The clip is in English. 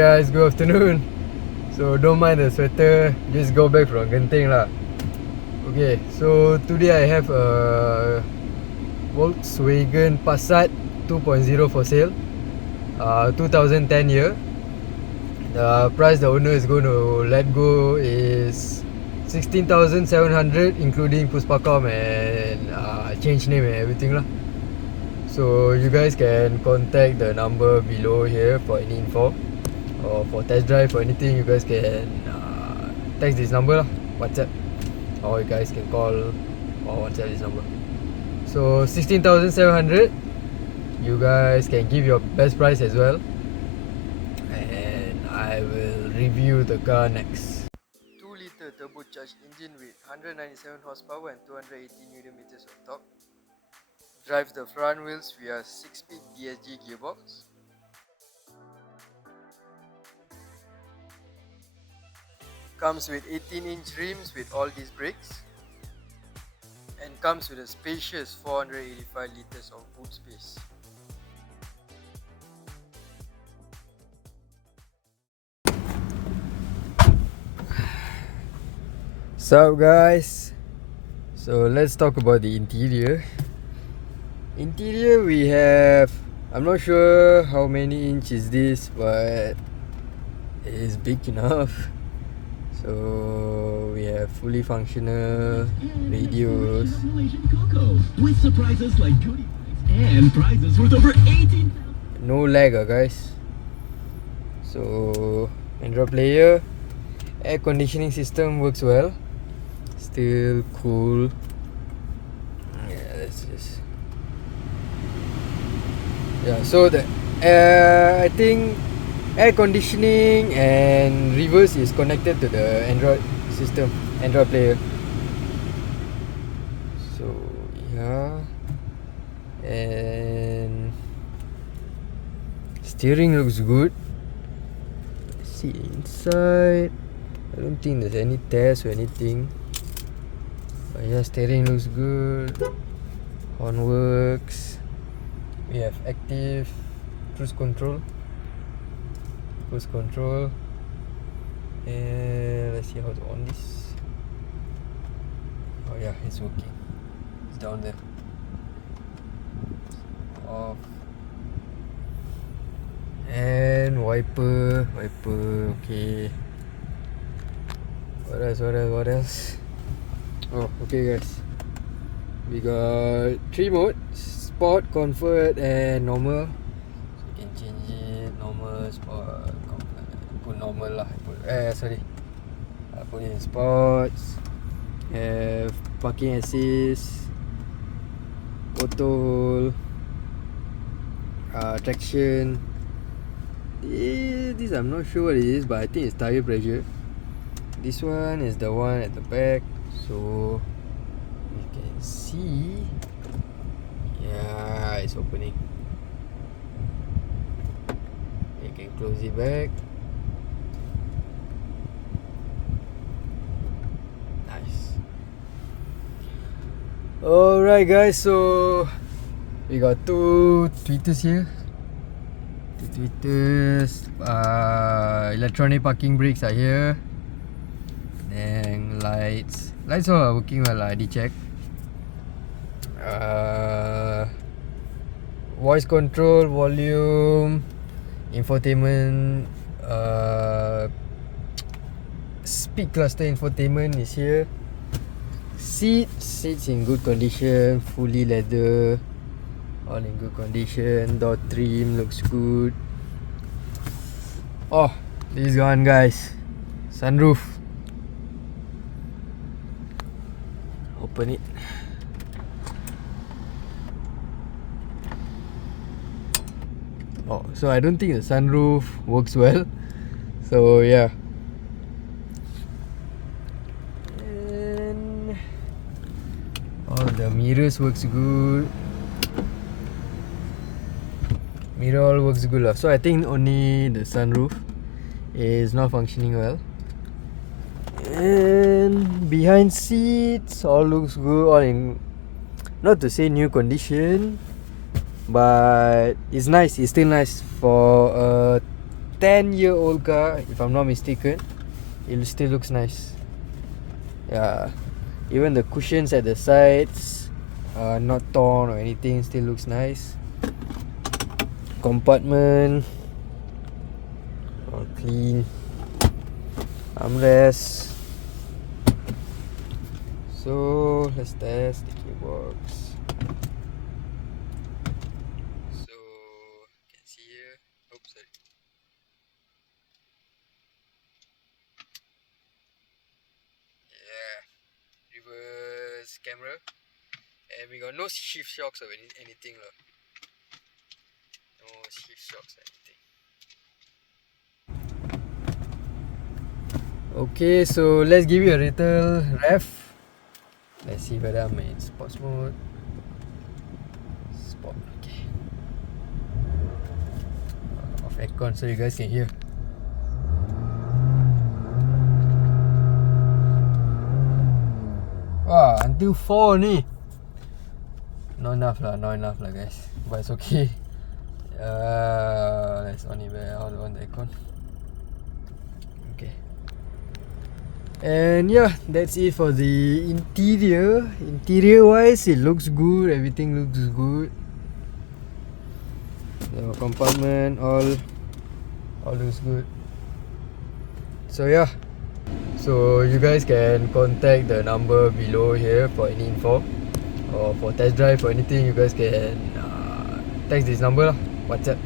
guys, good afternoon. So don't mind the sweater, just go back from Genting lah. Okay, so today I have a Volkswagen Passat 2.0 for sale. 2010 year. The price the owner is going to let go is 16,700 including Puspacom and change name and everything lah. So you guys can contact the number below here for any info or for test drive or anything. You guys can text this number lah, WhatsApp, or you guys can call or WhatsApp this number. So 16,700. You guys can give your best price as well, and I will review the car next. 2-litre turbocharged engine with 197 horsepower and 280 Nm of torque. Drives the front wheels via 6-speed DSG gearbox. Comes with 18-inch rims with all disc brakes. And comes with a spacious 485 liters of boot space. Sup guys, so let's talk about the interior. Interior we have, I'm not sure how many inch is this, but it is big enough. So we have fully functional radios with surprises like goodie bags and prizes worth over 18,000. No lag guys. So Android player, air conditioning system works well. Still cool. Yeah, that's just. Yeah, so the I think air conditioning and reverse is connected to the Android system, Android player. So yeah, and steering looks good. Let's see inside. I don't think there's any tears or anything. But yeah, steering looks good. Horn works. We have active cruise control. And let's see how to on this. Oh yeah, it's working. It's down there. Off. And wiper. Okay. What else? Oh, okay guys. We got 3 modes: Sport, Comfort and Normal. So you can change it, Normal, Sport, Comfort. Put Normal lah. I put in Sports. Have Parking Assist, Auto Hold, Traction. This I'm not sure what it is, but I think it's tire pressure. This one is the one at the back, so you can see. Yeah, it's opening. You can close it back. Nice. Alright guys, so we got 2 tweeters here. Electronic parking brakes are here. And lights all are working well. I did check. Voice control, volume, infotainment, speed cluster infotainment is here. Seats in good condition, fully leather, all in good condition. Door trim looks good. Oh, this one guys, sunroof. Open it. Oh, so I don't think the sunroof works well. So yeah. And all the mirrors works good. Mirror all works good lah. So I think only the sunroof is not functioning well. And behind seats all looks good, all in, not to say new condition, but it's nice. It's still nice for a 10-year-old car, if I'm not mistaken. It still looks nice. Yeah, even the cushions at the sides are not torn or anything, still looks nice. Compartment all clean. Armrest. So let's test the gearbox. So you can see here. Oops, sorry. Yeah, reverse camera, and we got no shift shocks or anything lah. No shift shocks or anything. Okay, so let's give you a little rev. Let's see whether I'm in sports mode. Sport, okay. Off aircon so you guys can hear. Wah, until 4 ni. Not enough lah guys. But it's okay. Let's on it on the aircon. Okay. And yeah, that's it for the interior. Interior wise, it looks good. Everything looks good. The compartment all looks good. So yeah, so you guys can contact the number below here for any info or for test drive or anything. You guys can text this number lah, WhatsApp.